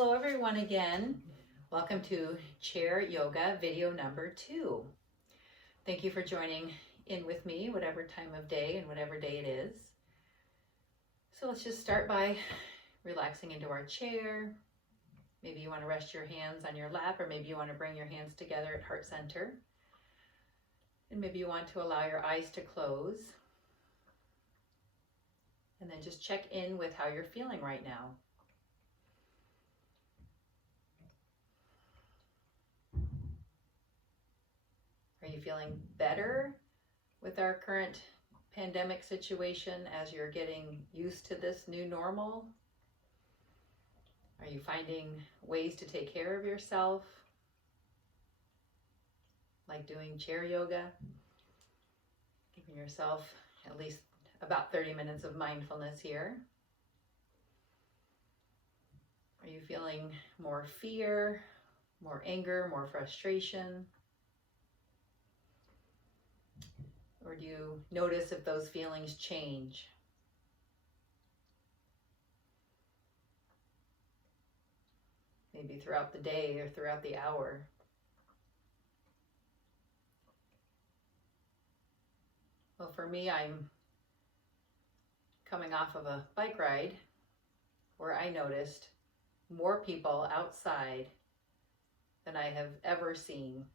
Hello everyone again. Welcome to Chair Yoga video number 2. Thank you for joining in with me, whatever time of day and whatever day it is. So let's just start by relaxing into our chair. Maybe you want to rest your hands on your lap, or maybe you want to bring your hands together at heart center. And maybe you want to allow your eyes to close. And then just check in with how you're feeling right now. Are you feeling better with our current pandemic situation as you're getting used to this new normal? Are you finding ways to take care of yourself, like doing chair yoga, giving yourself at least about 30 minutes of mindfulness here? Are you feeling more fear, more anger, more frustration? Or do you notice if those feelings change? Maybe throughout the day or throughout the hour. Well, for me, I'm coming off of a bike ride where I noticed more people outside than I have ever seen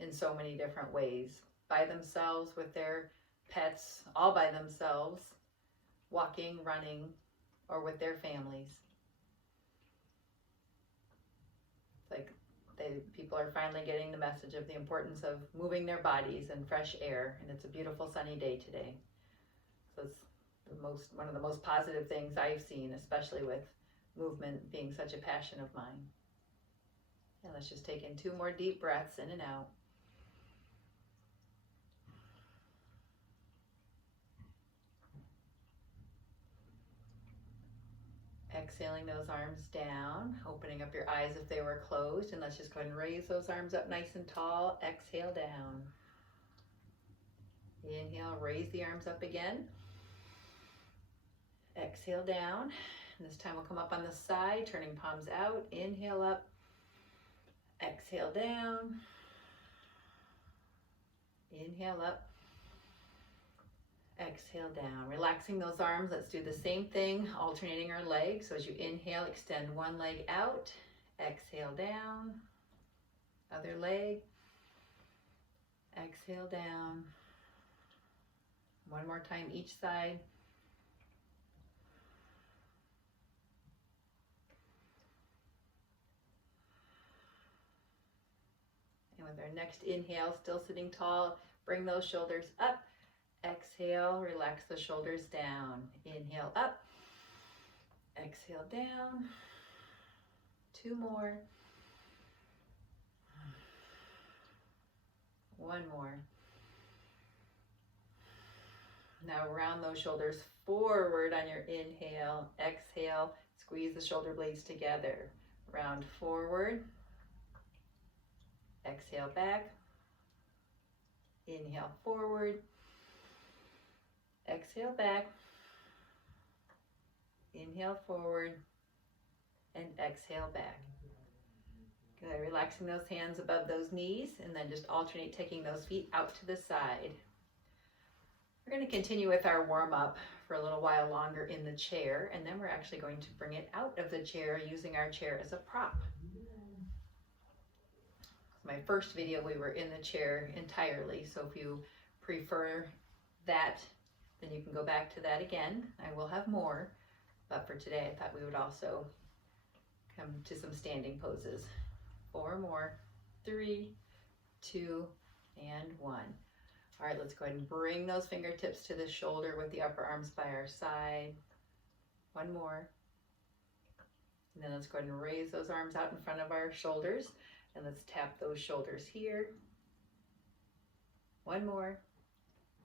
in so many different ways. By themselves, with their pets, all by themselves, walking, running, or with their families. It's like people are finally getting the message of the importance of moving their bodies in fresh air, and it's a beautiful sunny day today. So it's one of the most positive things I've seen, especially with movement being such a passion of mine. And let's just take in 2 more deep breaths in and out. Exhaling those arms down, opening up your eyes if they were closed, and let's just go ahead and raise those arms up nice and tall. Exhale down. Inhale, raise the arms up again. Exhale down. And this time we'll come up on the side, turning palms out. Inhale up. Exhale down. Inhale up. Exhale down. Relaxing those arms. Let's do the same thing, alternating our legs. So as you inhale, extend one leg out. Exhale down. Other leg. Exhale down. One more time each side. And with our next inhale, still sitting tall, bring those shoulders up. Exhale, relax the shoulders down. Inhale up. Exhale down. 2 more. 1 more. Now round those shoulders forward on your inhale. Exhale, squeeze the shoulder blades together. Round forward. Exhale back. Inhale forward. Exhale back. Inhale forward. And exhale back. Good. Relaxing those hands above those knees, and then just alternate taking those feet out to the side. We're going to continue with our warm-up for a little while longer in the chair, and then we're actually going to bring it out of the chair using our chair as a prop. My first video, we were in the chair entirely, so if you prefer that, then you can go back to that again. I will have more, but for today I thought we would also come to some standing poses. 4 more. 3, 2, and 1. All right, let's go ahead and bring those fingertips to the shoulder with the upper arms by our side. 1 more. And then let's go ahead and raise those arms out in front of our shoulders, and let's tap those shoulders here. 1 more.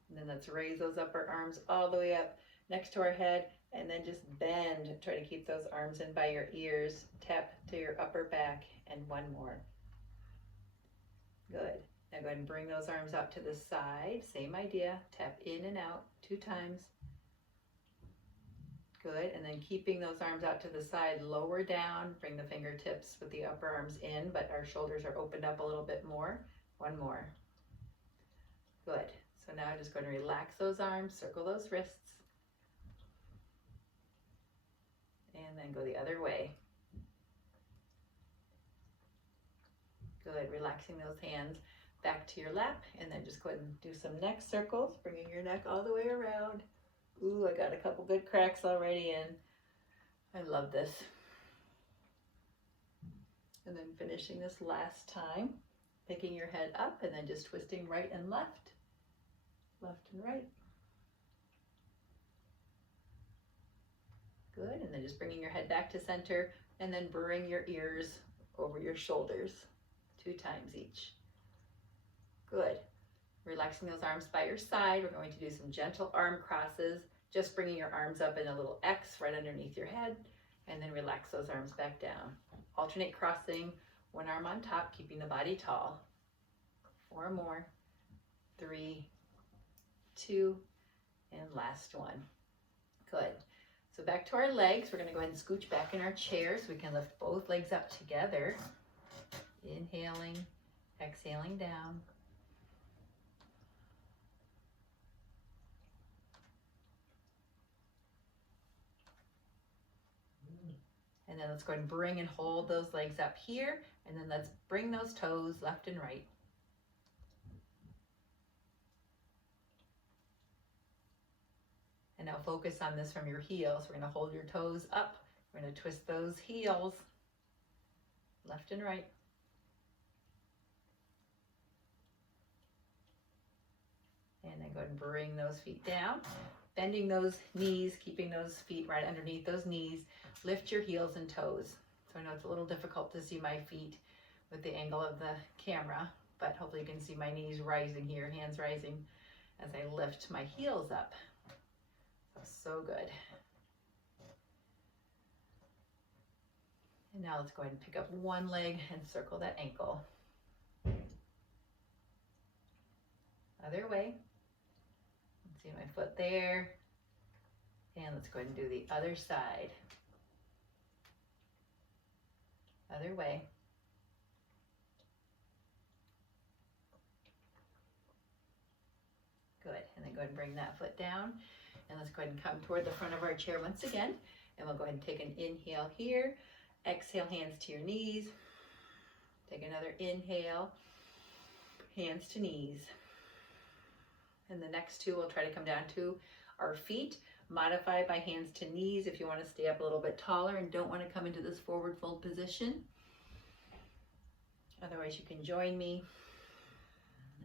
And then let's raise those upper arms all the way up next to our head, and then just bend. Try to keep those arms in by your ears. Tap to your upper back, and 1 more. Good. Now go ahead and bring those arms out to the side. Same idea. Tap in and out 2 times. Good, and then keeping those arms out to the side, lower down, bring the fingertips with the upper arms in, but our shoulders are opened up a little bit more. One more. Good. So now I'm just going to relax those arms, circle those wrists, and then go the other way. Good, relaxing those hands back to your lap, and then just go ahead and do some neck circles, bringing your neck all the way around. Ooh, I got a couple good cracks already in. I love this. And then finishing this last time, picking your head up and then just twisting right and left, left and right. Good, and then just bringing your head back to center and then bring your ears over your shoulders 2 times each. Good. Relaxing those arms by your side. We're going to do some gentle arm crosses, just bringing your arms up in a little X right underneath your head, and then relax those arms back down. Alternate crossing, one arm on top, keeping the body tall. 4 more. 3, 2, and last one. Good. So back to our legs. We're going to go ahead and scooch back in our chair so we can lift both legs up together. Inhaling, exhaling down. And then let's go ahead and bring and hold those legs up here. And then let's bring those toes left and right. And now focus on this from your heels. We're going to hold your toes up. We're going to twist those heels left and right. And then go ahead and bring those feet down. Bending those knees, keeping those feet right underneath those knees. Lift your heels and toes. So I know it's a little difficult to see my feet with the angle of the camera, but hopefully you can see my knees rising here, hands rising as I lift my heels up. So good. And now let's go ahead and pick up one leg and circle that ankle. Other way. See my foot there. And let's go ahead and do the other side. Other way. Good. And then go ahead and bring that foot down. And let's go ahead and come toward the front of our chair once again. And we'll go ahead and take an inhale here. Exhale, hands to your knees. Take another inhale. Hands to knees. And the next 2 we'll try to come down to our feet. Modify by hands to knees if you want to stay up a little bit taller and don't want to come into this forward fold position. Otherwise you can join me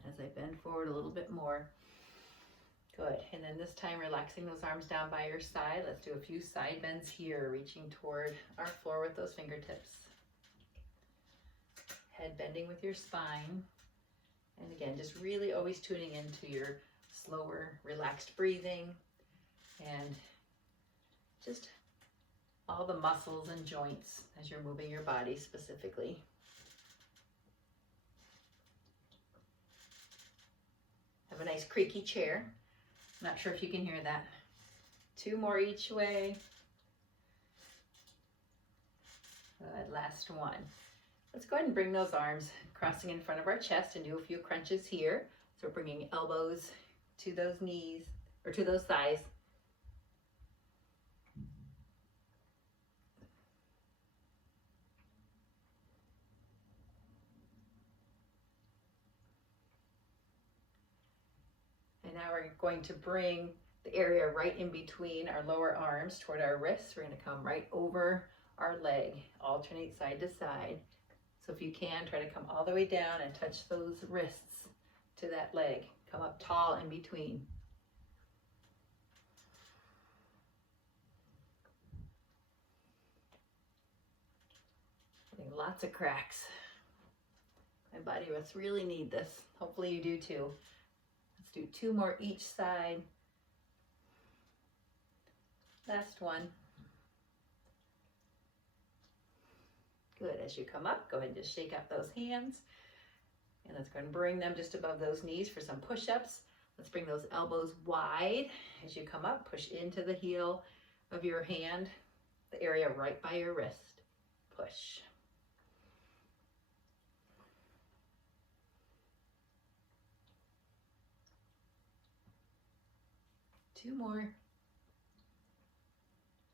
as I bend forward a little bit more. Good, and then this time relaxing those arms down by your side. Let's do a few side bends here, reaching toward our floor with those fingertips. Head bending with your spine. And again, just really always tuning into your slower, relaxed breathing and just all the muscles and joints as you're moving your body specifically. Have a nice creaky chair. Not sure if you can hear that. 2 more each way. Good, last one. Let's go ahead and bring those arms crossing in front of our chest and do a few crunches here. So we're bringing elbows to those knees, or to those thighs. And now we're going to bring the area right in between our lower arms toward our wrists. We're going to come right over our leg, alternate side to side. So if you can, try to come all the way down and touch those wrists to that leg. Come up tall in between. Getting lots of cracks. My body must really need this. Hopefully you do too. Let's do 2 more each side. Last one. Good, as you come up, go ahead and just shake out those hands. And let's go ahead and bring them just above those knees for some push-ups. Let's bring those elbows wide. As you come up, push into the heel of your hand, the area right by your wrist. Push. Two more.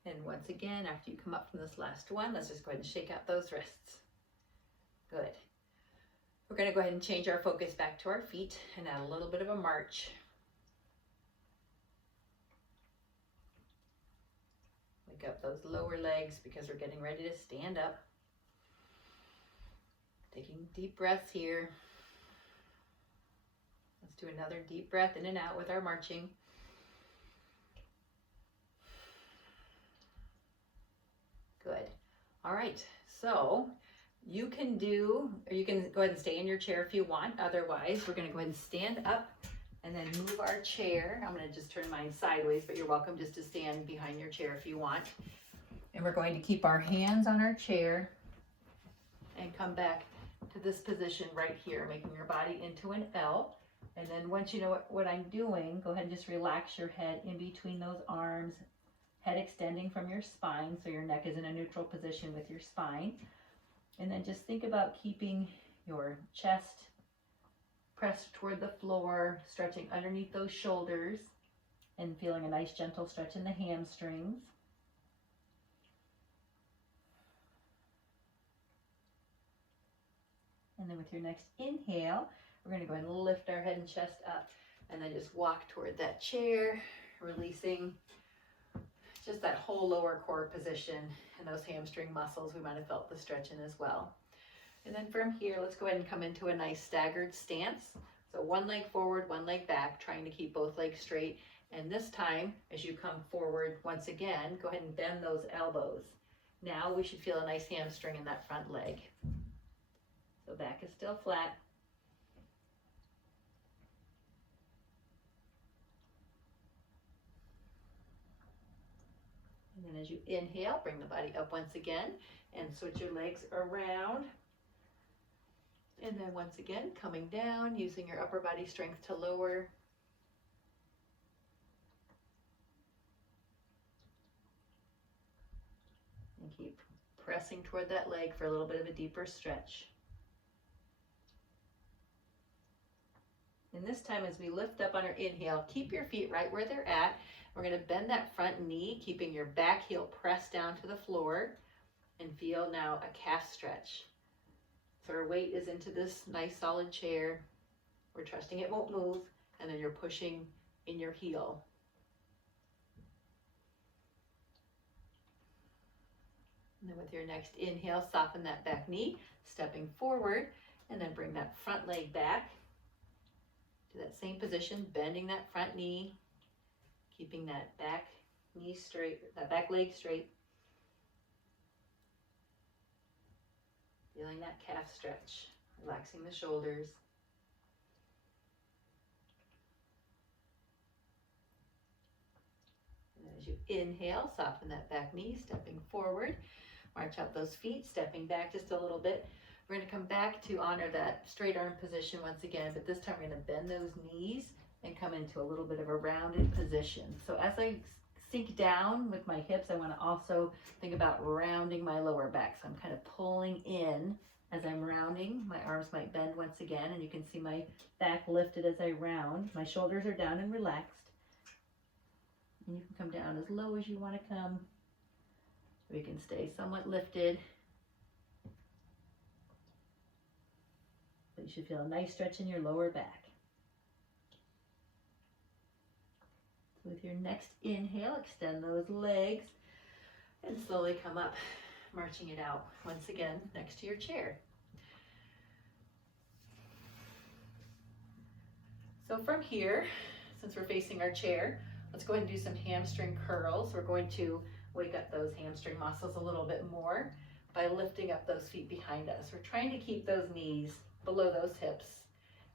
And once again, after you come up from this last one, let's just go ahead and shake out those wrists. Good. We're going to go ahead and change our focus back to our feet and add a little bit of a march. Wake up those lower legs because we're getting ready to stand up. Taking deep breaths here. Let's do another deep breath in and out with our marching. Good. All right, so you can go ahead and stay in your chair if you want. Otherwise, we're going to go ahead and stand up and then move our chair. I'm going to just turn mine sideways, but you're welcome just to stand behind your chair if you want. And we're going to keep our hands on our chair and come back to this position right here, making your body into an L. And then once you know what I'm doing, go ahead and just relax your head in between those arms, head extending from your spine so your neck is in a neutral position with your spine. And then just think about keeping your chest pressed toward the floor, stretching underneath those shoulders, and feeling a nice gentle stretch in the hamstrings. And then with your next inhale, we're going to go ahead and lift our head and chest up, and then just walk toward that chair, releasing just that whole lower core position and those hamstring muscles. We might have felt the stretch in as well. And then from here, let's go ahead and come into a nice staggered stance. So one leg forward, one leg back, trying to keep both legs straight. And this time, as you come forward, once again, go ahead and bend those elbows. Now we should feel a nice hamstring in that front leg. So back is still flat. And then as you inhale, bring the body up once again and switch your legs around. And then once again, coming down, using your upper body strength to lower. And keep pressing toward that leg for a little bit of a deeper stretch. And this time, as we lift up on our inhale, keep your feet right where they're at. We're going to bend that front knee, keeping your back heel pressed down to the floor, and feel now a calf stretch. So our weight is into this nice solid chair. We're trusting it won't move, and then you're pushing in your heel. And then with your next inhale, soften that back knee, stepping forward, and then bring that front leg back to that same position, bending that front knee, keeping that back knee straight, that back leg straight. Feeling that calf stretch, relaxing the shoulders. And then as you inhale, soften that back knee, stepping forward. March out those feet, stepping back just a little bit. We're going to come back to honor that straight arm position once again, but this time we're going to bend those knees and come into a little bit of a rounded position. So as I sink down with my hips, I want to also think about rounding my lower back. So I'm kind of pulling in as I'm rounding. My arms might bend once again, and you can see my back lifted as I round. My shoulders are down and relaxed. And you can come down as low as you want to come. We can stay somewhat lifted. But you should feel a nice stretch in your lower back. With your next inhale, extend those legs and slowly come up, marching it out once again next to your chair. So from here, since we're facing our chair, let's go ahead and do some hamstring curls. We're going to wake up those hamstring muscles a little bit more by lifting up those feet behind us. We're trying to keep those knees below those hips,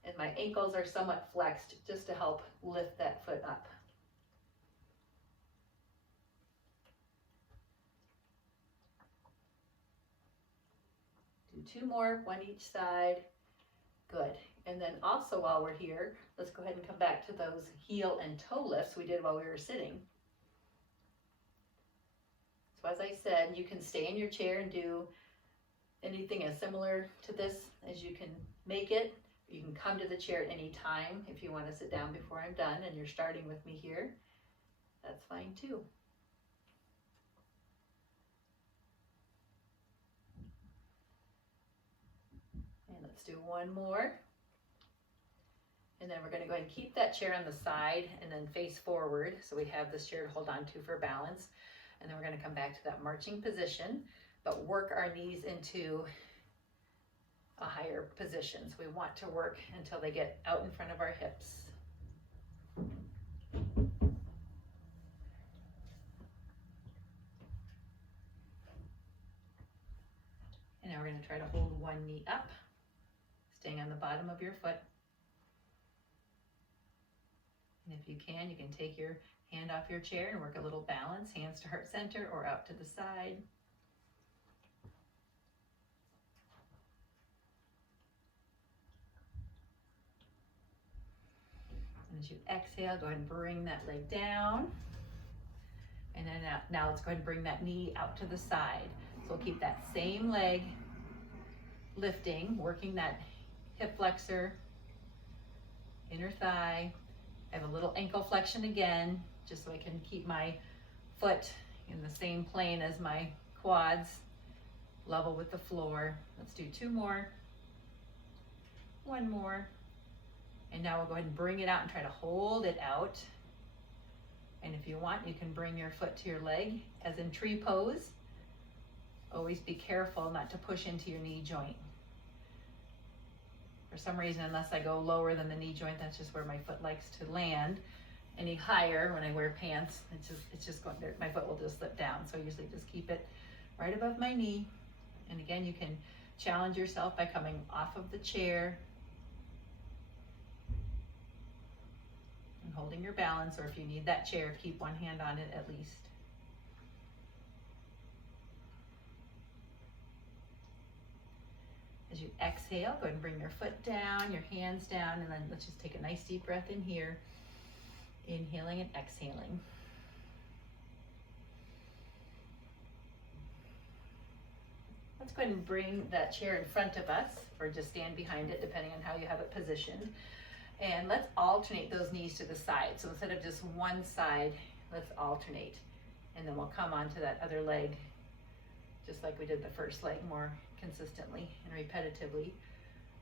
and my ankles are somewhat flexed just to help lift that foot up. Do two more, one each side. Good. And then also while we're here, let's go ahead and come back to those heel and toe lifts we did while we were sitting. So as I said, you can stay in your chair and do anything as similar to this as you can make it. You can come to the chair at any time if you want to sit down before I'm done and you're starting with me here. That's fine too. And let's do one more. And then we're going to go ahead and keep that chair on the side and then face forward. So we have this chair to hold on to for balance. And then we're going to come back to that marching position, but work our knees into a higher position. So we want to work until they get out in front of our hips. And now we're going to try to hold one knee up, staying on the bottom of your foot. And if you can take your hand off your chair and work a little balance, hands to heart center or out to the side. And as you exhale, go ahead and bring that leg down. And then now let's go ahead and bring that knee out to the side. So we'll keep that same leg lifting, working that hip flexor, inner thigh. I have a little ankle flexion again, just so I can keep my foot in the same plane as my quads, level with the floor. Let's do two more, one more. And now we'll go ahead and bring it out and try to hold it out. And if you want, you can bring your foot to your leg as in tree pose. Always be careful not to push into your knee joint. For some reason, unless I go lower than the knee joint, that's just where my foot likes to land. Any higher, when I wear pants, it's just going there, my foot will just slip down. So I usually just keep it right above my knee. And again, you can challenge yourself by coming off of the chair and holding your balance, or if you need that chair, keep one hand on it at least. As you exhale, go ahead and bring your foot down, your hands down, and then let's just take a nice deep breath in here. Inhaling and exhaling. Let's go ahead and bring that chair in front of us, or just stand behind it, depending on how you have it positioned. And let's alternate those knees to the side. So instead of just one side, let's alternate. And then we'll come onto that other leg, just like we did the first leg, more consistently and repetitively.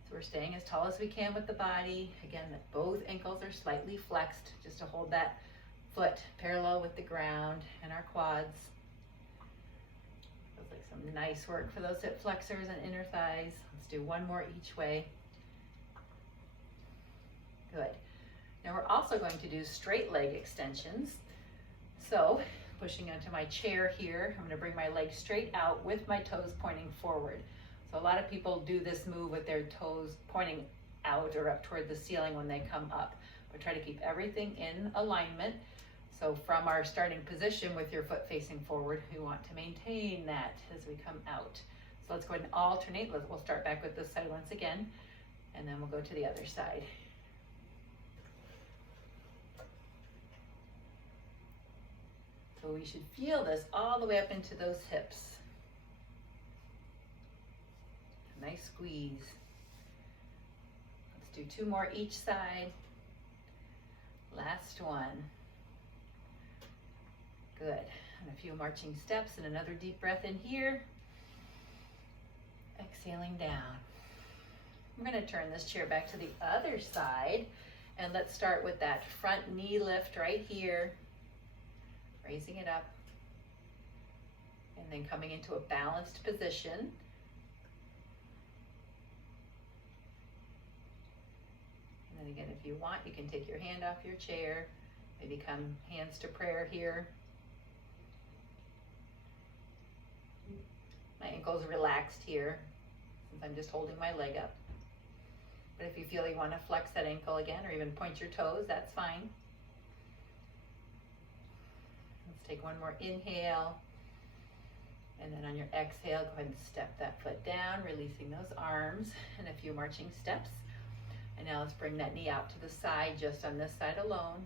So we're staying as tall as we can with the body. Again, that both ankles are slightly flexed, just to hold that foot parallel with the ground and our quads. Feels like some nice work for those hip flexors and inner thighs. Let's do one more each way. Good. Now we're also going to do straight leg extensions. So pushing onto my chair here, I'm going to bring my leg straight out with my toes pointing forward. So a lot of people do this move with their toes pointing out or up toward the ceiling when they come up. But try to keep everything in alignment. So from our starting position with your foot facing forward, we want to maintain that as we come out. So let's go ahead and alternate. We'll start back with this side once again, and then we'll go to the other side. So we should feel this all the way up into those hips. A nice squeeze. Let's do two more each side. Last one. Good. And a few marching steps and another deep breath in here. Exhaling down. I'm going to turn this chair back to the other side, and let's start with that front knee lift right here. Raising it up, and then coming into a balanced position. And then again, if you want, you can take your hand off your chair, maybe come hands to prayer here. My ankles are relaxed here, since I'm just holding my leg up. But if you feel you want to flex that ankle again, or even point your toes, that's fine. Take one more inhale, and then on your exhale, go ahead and step that foot down, releasing those arms, and a few marching steps. And now let's bring that knee out to the side, just on this side alone.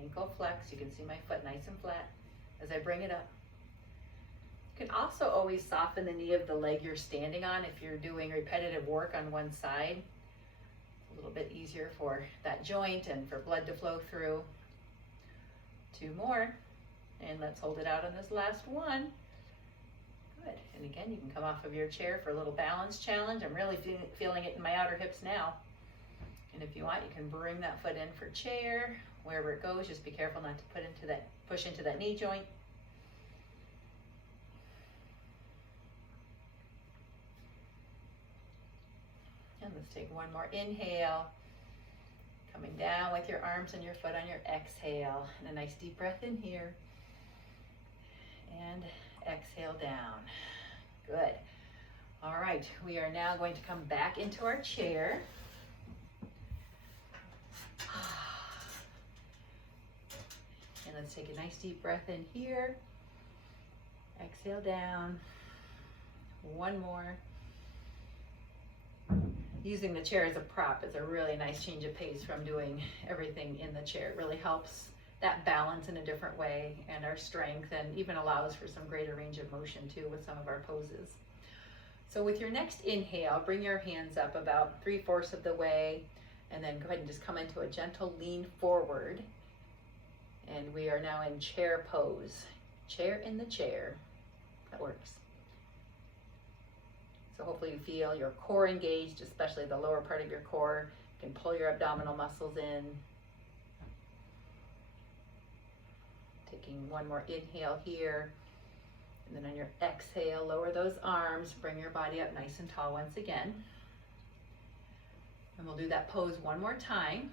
Ankle flex, you can see my foot nice and flat as I bring it up. You can also always soften the knee of the leg you're standing on if you're doing repetitive work on one side. A little bit easier for that joint and for blood to flow through. 2 more, and let's hold it out on this last one. Good, and again, you can come off of your chair for a little balance challenge. I'm really feeling it in my outer hips now. And if you want, you can bring that foot in for chair. Wherever it goes, just be careful not to push into that knee joint. And let's take one more inhale. Coming down with your arms and your foot on your exhale. And a nice deep breath in here. And exhale down. Good. All right, we are now going to come back into our chair. And let's take a nice deep breath in here. Exhale down. One more. Using the chair as a prop is a really nice change of pace from doing everything in the chair. It really helps that balance in a different way and our strength, and even allows for some greater range of motion too with some of our poses. So with your next inhale, bring your hands up about 3/4 of the way, and then go ahead and just come into a gentle lean forward. And we are now in chair pose. Chair in the chair. That works. So hopefully you feel your core engaged, especially the lower part of your core. You can pull your abdominal muscles in. Taking one more inhale here. And then on your exhale, lower those arms, bring your body up nice and tall once again. And we'll do that pose one more time.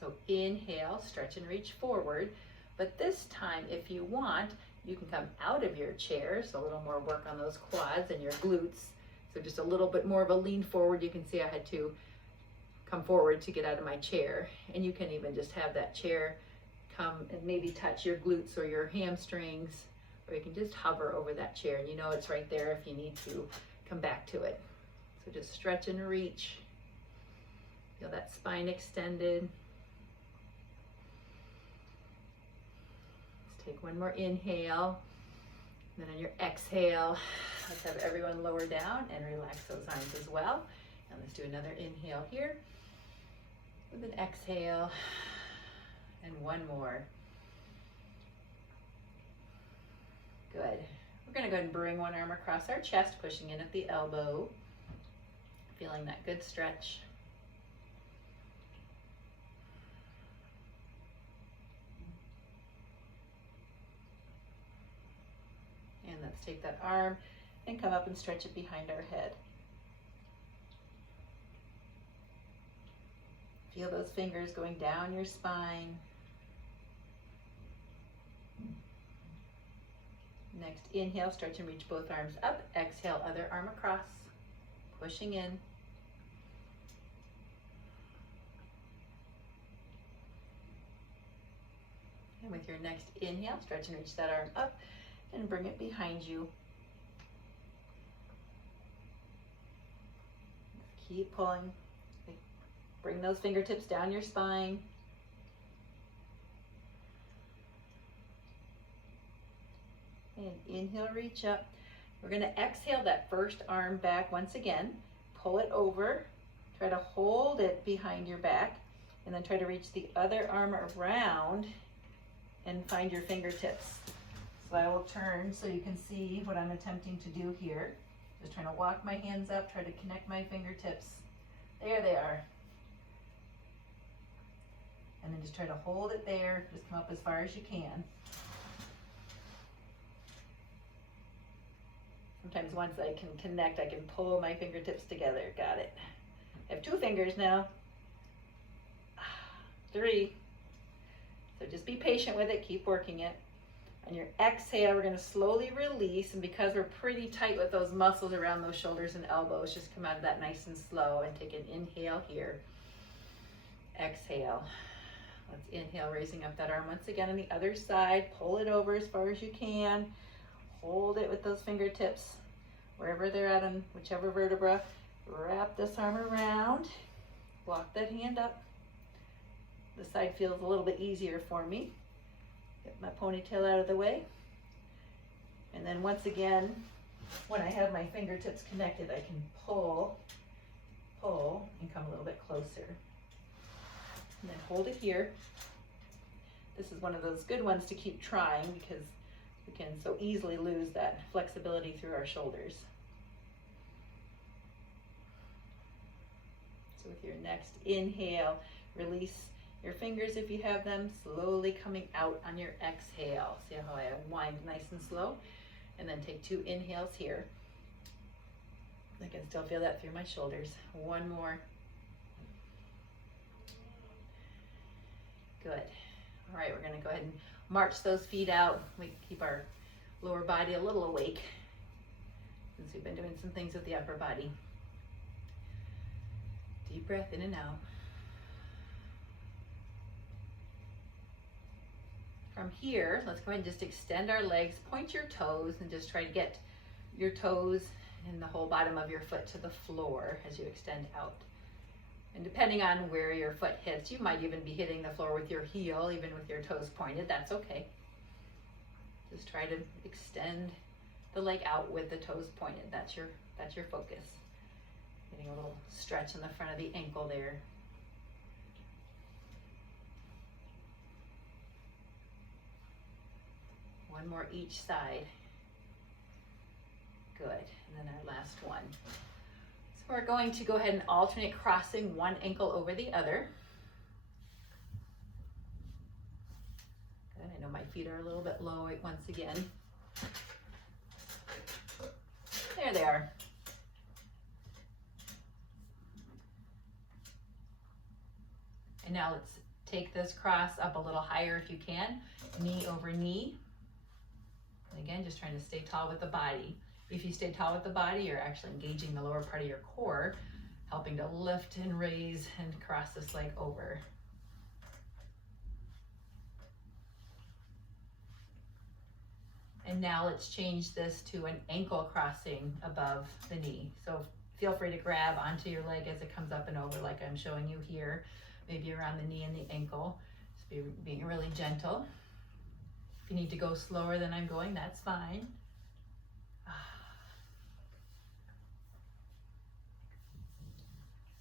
So inhale, stretch and reach forward. But this time, if you want, you can come out of your chair. So a little more work on those quads and your glutes. So just a little bit more of a lean forward. You can see I had to come forward to get out of my chair. And you can even just have that chair come and maybe touch your glutes or your hamstrings, or you can just hover over that chair, and you know it's right there if you need to come back to it. So just stretch and reach. Feel that spine extended. Let's take one more inhale. And then on your exhale, let's have everyone lower down and relax those arms as well. And let's do another inhale here with an exhale. And one more. Good. We're going to go ahead and bring one arm across our chest, pushing in at the elbow. Feeling that good stretch. And let's take that arm and come up and stretch it behind our head. Feel those fingers going down your spine. Next inhale, stretch and reach both arms up. Exhale, other arm across, pushing in. And with your next inhale, stretch and reach that arm up and bring it behind you. Keep pulling. Bring those fingertips down your spine. And inhale, reach up. We're going to exhale that first arm back once again. Pull it over. Try to hold it behind your back. And then try to reach the other arm around and find your fingertips. So I will turn so you can see what I'm attempting to do here. Just trying to walk my hands up, try to connect my fingertips. There they are. And then just try to hold it there. Just come up as far as you can. Sometimes once I can connect, I can pull my fingertips together. Got it. I have 2 fingers now. 3. So just be patient with it. Keep working it. On your exhale, we're going to slowly release. And because we're pretty tight with those muscles around those shoulders and elbows, just come out of that nice and slow and take an inhale here. Exhale. Let's inhale, raising up that arm once again on the other side. Pull it over as far as you can. Hold it with those fingertips wherever they're at on whichever vertebra. Wrap this arm around. Walk that hand up. This side feels a little bit easier for me. Get my ponytail out of the way. And then once again, when I have my fingertips connected, I can pull, and come a little bit closer. And then hold it here. This is one of those good ones to keep trying because we can so easily lose that flexibility through our shoulders. So with your next inhale, release your fingers if you have them, slowly coming out on your exhale. See how I wind nice and slow? And then take 2 inhales here. I can still feel that through my shoulders. One more. Good. All right, we're gonna go ahead and march those feet out. We can keep our lower body a little awake since we've been doing some things with the upper body. Deep breath in and out. From here, let's go ahead and just extend our legs, point your toes, and just try to get your toes and the whole bottom of your foot to the floor as you extend out. And depending on where your foot hits, you might even be hitting the floor with your heel, even with your toes pointed. That's okay. Just try to extend the leg out with the toes pointed. That's your focus. Getting a little stretch in the front of the ankle there. One more each side. Good. And then our last one. So we're going to go ahead and alternate crossing one ankle over the other. Good. I know my feet are a little bit low once again. There they are. And now let's take this cross up a little higher if you can, knee over knee. And again, just trying to stay tall with the body. If you stay tall with the body, you're actually engaging the lower part of your core, helping to lift and raise and cross this leg over. And now let's change this to an ankle crossing above the knee. So feel free to grab onto your leg as it comes up and over like I'm showing you here, maybe around the knee and the ankle. Just being really gentle. If you need to go slower than I'm going, that's fine.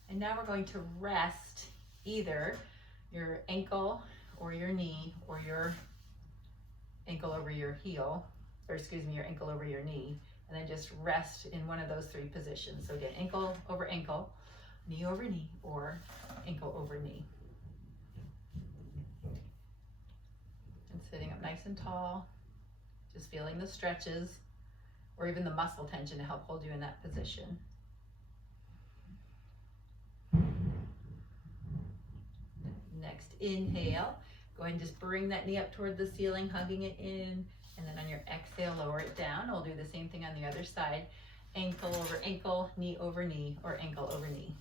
And now we're going to rest either your ankle or your knee or your ankle over your heel, or excuse me, your ankle over your knee, and then just rest in one of those 3 positions. So again, ankle over ankle, knee over knee, or ankle over knee. And sitting up nice and tall, just feeling the stretches or even the muscle tension to help hold you in that position. Next inhale, go ahead and just bring that knee up toward the ceiling, hugging it in, and then on your exhale, lower it down. We'll do the same thing on the other side. Ankle over ankle, knee over knee, or ankle over knee.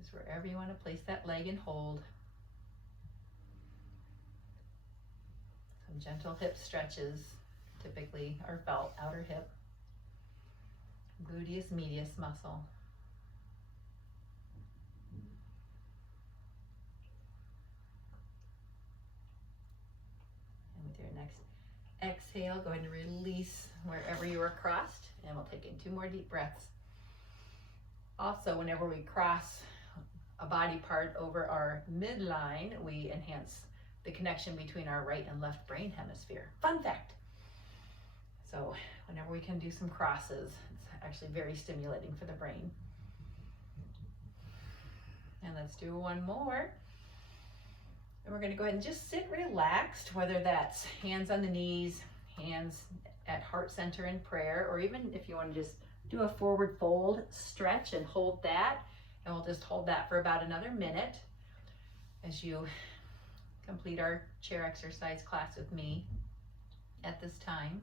Just wherever you want to place that leg and hold. Some gentle hip stretches, typically are felt outer hip, gluteus medius muscle. Next exhale, go ahead and release wherever you are crossed, and we'll take in 2 more deep breaths. Also, whenever we cross a body part over our midline, we enhance the connection between our right and left brain hemisphere. Fun fact. So whenever we can do some crosses, it's actually very stimulating for the brain. And let's do one more. And we're going to go ahead and just sit relaxed, whether that's hands on the knees, hands at heart center in prayer, or even if you want to just do a forward fold stretch and hold that. And we'll just hold that for about another minute as you complete our chair exercise class with me at this time.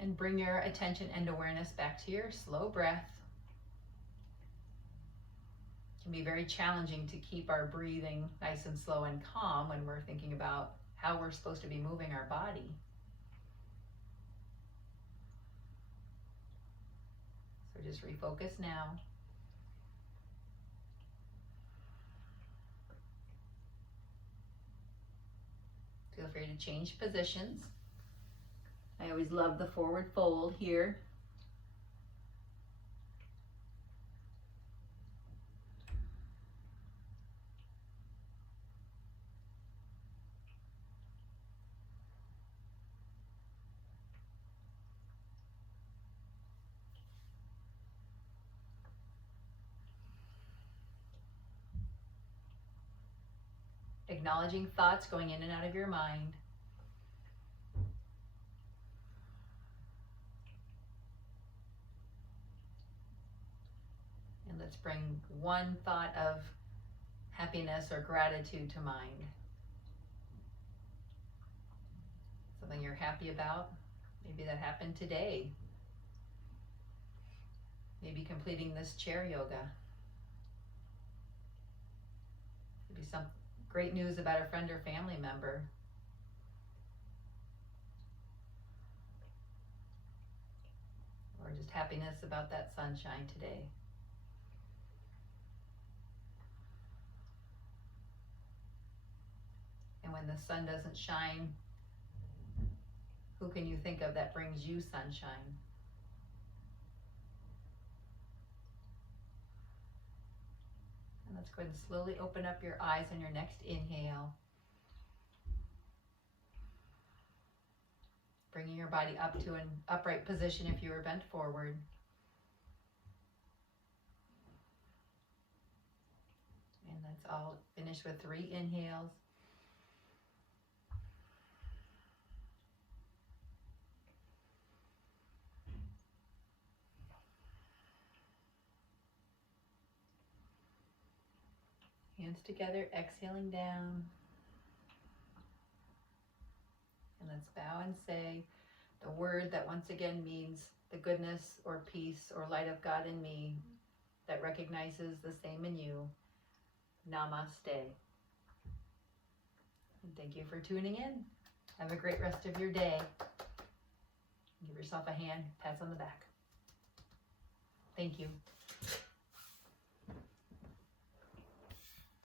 And bring your attention and awareness back to your slow breath. It can be very challenging to keep our breathing nice and slow and calm when we're thinking about how we're supposed to be moving our body. So just refocus now. Feel free to change positions. I always love the forward fold here. Acknowledging thoughts going in and out of your mind. And let's bring one thought of happiness or gratitude to mind. Something you're happy about. Maybe that happened today. Maybe completing this chair yoga. Maybe some great news about a friend or family member. Or just happiness about that sunshine today. And when the sun doesn't shine, who can you think of that brings you sunshine? And let's go ahead and slowly open up your eyes on your next inhale. Bringing your body up to an upright position if you were bent forward. And that's all. Finish with 3 inhales. Hands together, exhaling down. And let's bow and say the word that once again means the goodness or peace or light of God in me that recognizes the same in you. Namaste. And thank you for tuning in. Have a great rest of your day. Give yourself a hand, pats on the back. Thank you.